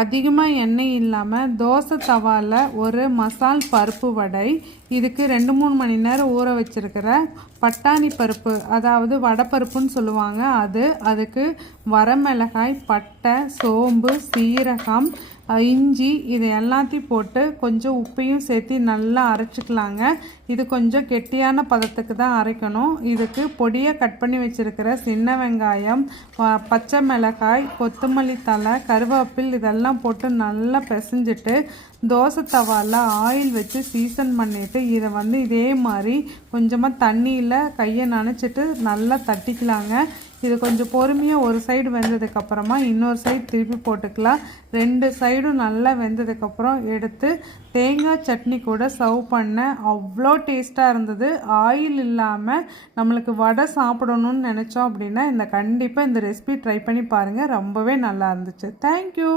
அதிகமாக எண்ணெய் இல்லாமல் தோசை தவாவில் ஒரு மசால் பருப்பு வடை. இதுக்கு 2-3 மணி நேரம் ஊற வச்சுருக்கிற பட்டாணி பருப்பு, அதாவது வடைப்பருப்புன்னு சொல்லுவாங்க, அதுக்கு வரமிளகாய், பட்டை, சோம்பு, சீரகம், இஞ்சி இது எல்லாத்தையும் போட்டு கொஞ்சம் உப்பையும் சேர்த்து நல்லா அரைச்சிக்கலாங்க. இது கொஞ்சம் கெட்டியான பதத்துக்கு தான் அரைக்கணும். இதுக்கு பொடியை கட் பண்ணி வச்சுருக்கிற சின்ன வெங்காயம், பச்சை மிளகாய், கொத்தமல்லி தழை, கருவேப்பில் இதெல்லாம் போட்டு நல்லா பிசைஞ்சிட்டு தோசை தவாவில் ஆயில் வச்சு சீசன் பண்ணிவிட்டு இதை இதே மாதிரி கொஞ்சமாக தண்ணியில் கையை நனைச்சிட்டு நல்லா தட்டிக்கலாங்க. இது கொஞ்சம் பொறுமையாக ஒரு சைடு வெந்ததுக்கப்புறமா இன்னொரு சைடு திருப்பி போட்டுக்கலாம். 2 சைடும் நல்லா வெந்ததுக்கப்புறம் எடுத்து தேங்காய் சட்னி கூட சர்வ் பண்ண அவ்வளோ டேஸ்ட்டாக இருந்தது. ஆயில் இல்லாமல் நம்மளுக்கு வடை சாப்பிடணும்னு நினச்சோம் அப்படின்னா கண்டிப்பாக இந்த ரெசிபி ட்ரை பண்ணி பாருங்கள். ரொம்பவே நல்லா இருந்துச்சு. தேங்க்யூ.